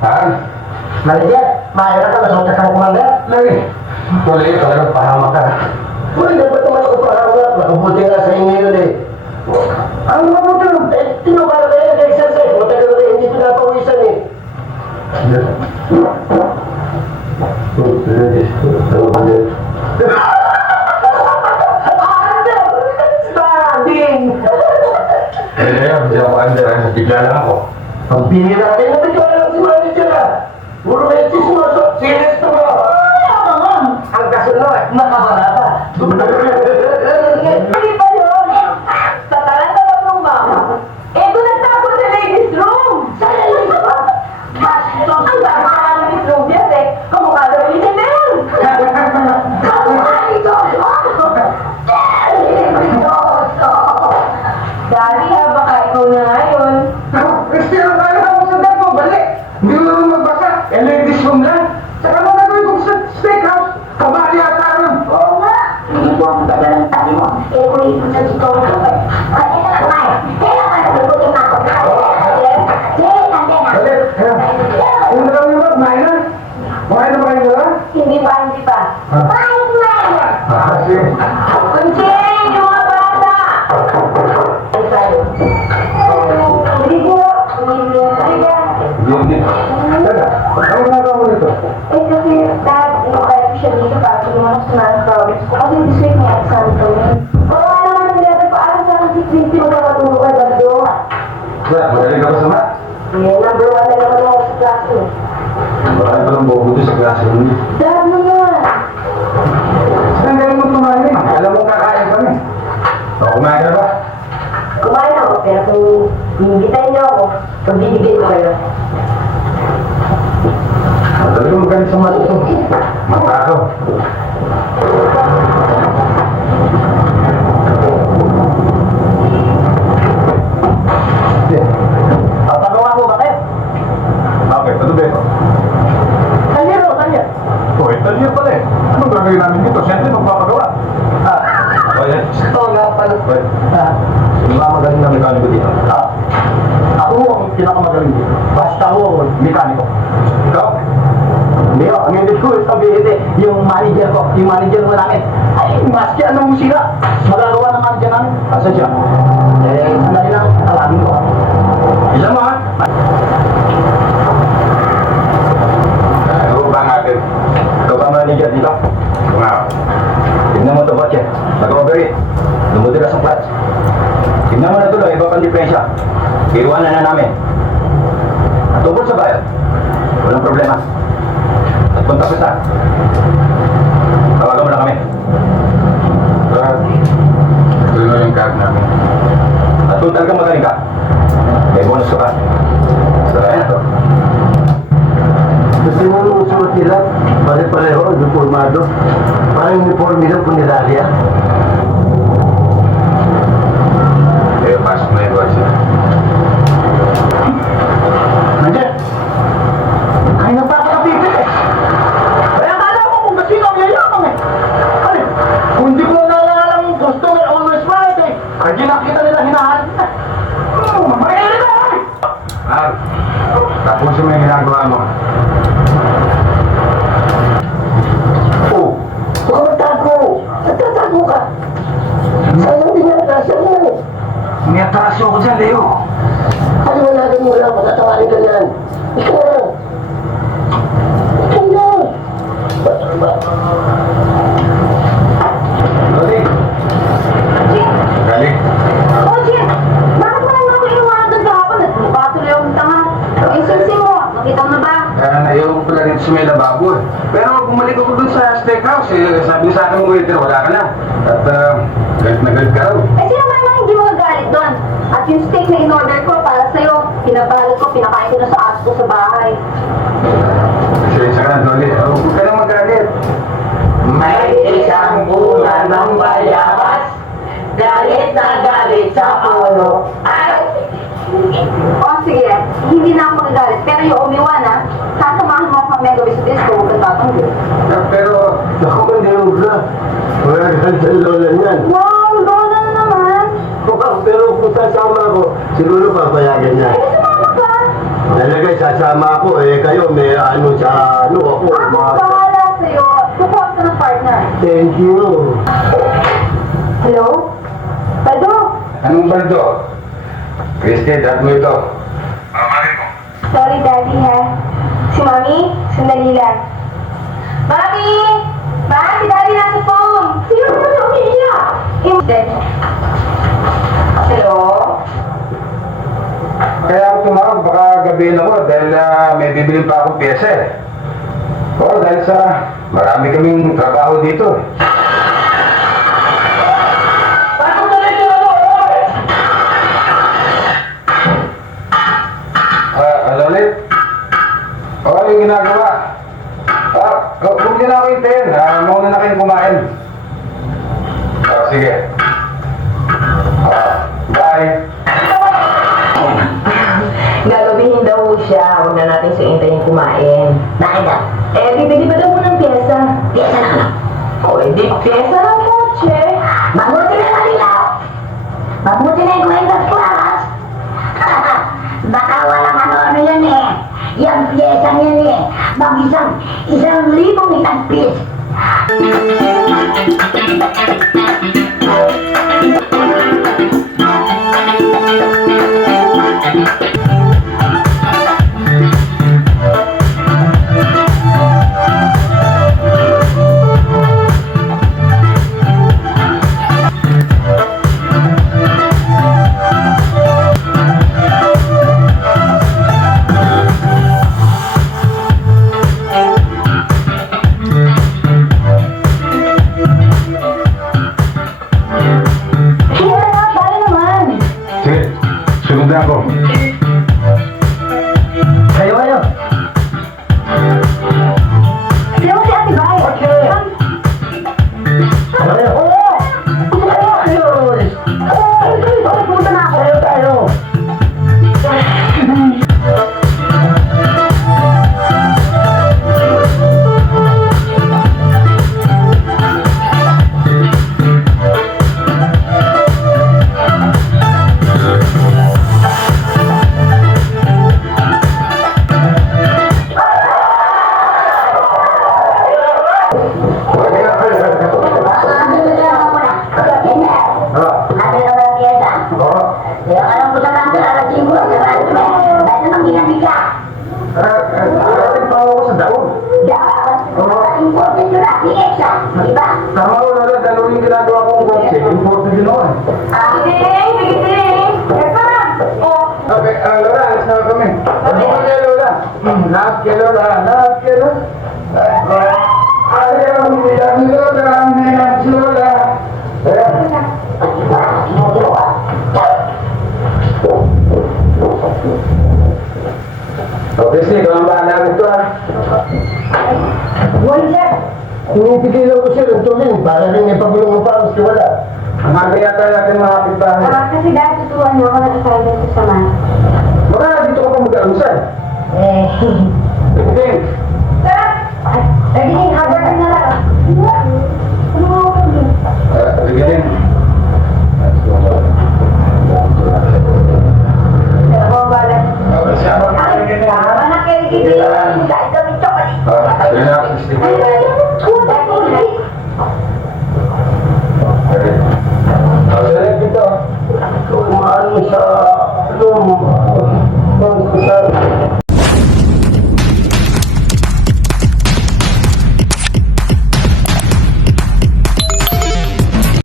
Saan? Manager, mahirap ka, masukta ka ng kumanda. Lagi. Tuloy ka talagang pahamak ka. Uy, dapat naman ako pahamak. Nakabuti nga sa inyo yun eh. Ang mabuti nun, tinukala kayo nag-exercise. Matagal na hindi pinapawisan eh. Ano ba yun? Standing! Hindi ako under. Bigla lang ako. Ang bihira kayo na bigla lang si manager ah. Puro may chismoso. Serious to ba? Ang kasunod, nakabarata. Hindi ba yun? Sa talanta ba nung mama? Eh, doon nagtago sa ladies room! Sa ladies room? Ang ganda ka ng ladies room yan eh. Kamukha daw ni Janelle! Kamukha ni Jojo! Daddy, baka ikaw na ngayon. Christian, ang kaya mo sa dad mo, balik! Hindi mo naman magbasa. Eh, ladies room lang. Saka mo gagawin kong sa steakhouse. Kabali ata rin. Oo nga! Hindi po ang ganda ng tabi mo. Eh, kung ito sa dito ko eh. Ay, ito na kumain. Kailangan na ikutin na ako. Sige, nandiyan na. Balik. Yung dalawang yung kumain na. Kumain na ba kayo wala? Hindi pa, hindi pa. Kumain, kumain. Sige. Kunching, yung mga bata! Ay, tayo. Hindi po. Hindi. Hindi. Teka, ano ginagawa mo nito? Eh, kasi, dad, invite ko siya dito para tulungan ako sa mga province ko. Kasi this week may exam ko yun. Oo, alam mo, nag-level pa alam sa akin si Quincy magkakatulog kay Bagdo. Magaling ka ba sa mat? Eh, number 1 na naman ako sa klase. Bakit pa lang bubuti sa klase mo niya? Dad naman. Saan galing mo tumahin? Alam mo kakain kami. O, kumain ka na ba? Kumain ako, pero kung hinihintay niyo ako, pagbibigay ko kayo. Talagang magaling sa mat ito. Matakaw. Papagawa mo ba kayo? Okay, ano ba ito? Taliro, taliro. Oh, Italian pala eh. Anong gagawin namin dito? Siyempre, magpapagawa. O, yan. Ito nga pala. Wait. Ah, Yung mga magaling na mekaniko dito. ako ang pinakamagaling dito. Basta ako, mekaniko. Ikaw? Hindi ko, ang hindi ko sabihin eh, yung manager mo namin. Ay, maski anong sira, magagawa ng manager namin. Asa siya? Eh, sandali lang, tawagin ko. Isa mo ha? Ano ba natin? Ikaw ba manager dito? Nga. Tignan mo ito, Bache. Nag-overeat. Lumuti na sa clutch. Tignan mo na tuloy, iba pang diferensya. Iiwanan na namin. At tungkol sa bayad, walang problema. At punta kita. Tawagan mo na kami. Ito na yung card namin. At kung talagang magaling ka, may bonus ka pa. Saraya na to. Kasi mo nung suot nila, pare-pareho, uniformado. Parang uniform nila puniralia. Eh, pasok na yung watch. Nandiyan! Ay, napapakapipit eh! Kaya akala ko kung kasi ang yayamang eh! Ay, kung hindi ko nalalang customer always right eh! Kaya nakita nila hinahanap na! Mamayarin na eh! Tapos yung may ginagawa mo. Oh, huwag magtago! Nagtatago ka! Sayang din yung atrasan mo eh! May atrasyo ko dyan, Leo. Paliwanagan mo lang, matatawarin ka niyan! Ikaw na! Ikaw na! Lodi. Galing. Oh, Jim! Bakit mo naman ako inuwanan doon kahapon? Nagmukha tuloy akong tanga. Eh, sisi mo, nakita mo na ba? Ayaw ko pala rin sa may lababo eh. Pero bumalik ako dun sa steakhouse eh. Sabi sa akin mo, waiter, wala ka na. At galit na galit ka raw. Eh, sino ba naman hindi magagalit doon? At yung steak na in-order ko para sa'yo, pinabalot ko, pinakain ko na sa aso ko sa bahay. Pasensya ka na, Dolly. Huwag ka na magalit. May isang bulan ng bayabas, galit na galit sa puno. Ay! O, sige, hindi na ako magagalit. Pero yung umiwan, ha? Sasamahan mo ako sa Mega Bis Disco, huwag kang tatanggol. Pero, Naku, hindi mo na. Wala ka sa lola niyan. Wow, lola na naman. Pero kung sasama ako, siguro papayagan niya. Eh, sumama ka. Talaga, sasama ako eh. Kayo may ano sa ano ako. Ako bahala sa'yo. Kukuha ka ng partner. Thank you. Hello? Baldo? Anong baldo? Christy, dad mo ito. Sorry, Daddy, ha? Si Mami? Sandali lang. Mami! Ma, si Daddy nasa phone! Sino mo na umiiyak? Hello? Kaya ako tumawag, baka gabihin ako dahil may bibilin pa akong pyesa eh. Oo, dahil sa marami kaming trabaho dito eh. Ano ulit? Oo, yung ginagawa. Huwag niyo na ako hintayin. Mauna na kayong kumain. Sige. Bye. Gagabihin daw siya. Huwag na natin siya hintayin kumain. Bakit daw? Bibili pa daw po ng pyesa. Piyesa na ano? O, di pyesa ng kotse. Mabuti na malilaw. Mabuti na yung kwenta sa class. Baka walang ano-ano yan eh. Yung piyesa yan eh. Isang libong itagpis. Kaya na, para naman. Sige, sunod na ako. Kayo. Sino si Ate Bay? Okay. Kayo. Oo! Ayos! Oo! Punta na ako. Tayo. Ano na lang ako na? Hindi. Natin na lang piyesa. Kaya alam ko sa kanto, alasin ko. Dahil naman ginamika. Ating pa ako sa daon. Important yun na, piyesa. Diba? Tama ko na lang, dalawa yung ginagawa kong kotse. Important yun ako eh. Gigiting! Gigiting! Eka! Oh, Okay, Lola, alis na kami. Ano ko kay Lola? Lahat kay Lola, lahat kay Lola. Ayaw niya ni Lola, niya si Lola. Okay, sige, kung ang bahala ito ah. buwan siya. Pinipigilan ko siya ng tuling para rin may pagulong mo pa gusto wala. Ang hati yata natin mga kapitbahay. Kasi dahil tuturuan niyo ako ng assignment ko sa math. Baka dito ka pa mag-arusan. Sige. Tara! Nagiging habang na lang. Ano nga ako din? Sige din. Ako ang balat. Sama ka Ay, rin. tama na kayo gigiting. Dahil kami chocolate. Relax, sige. Ay, Sige dito. Kumaan mo sa ano mo.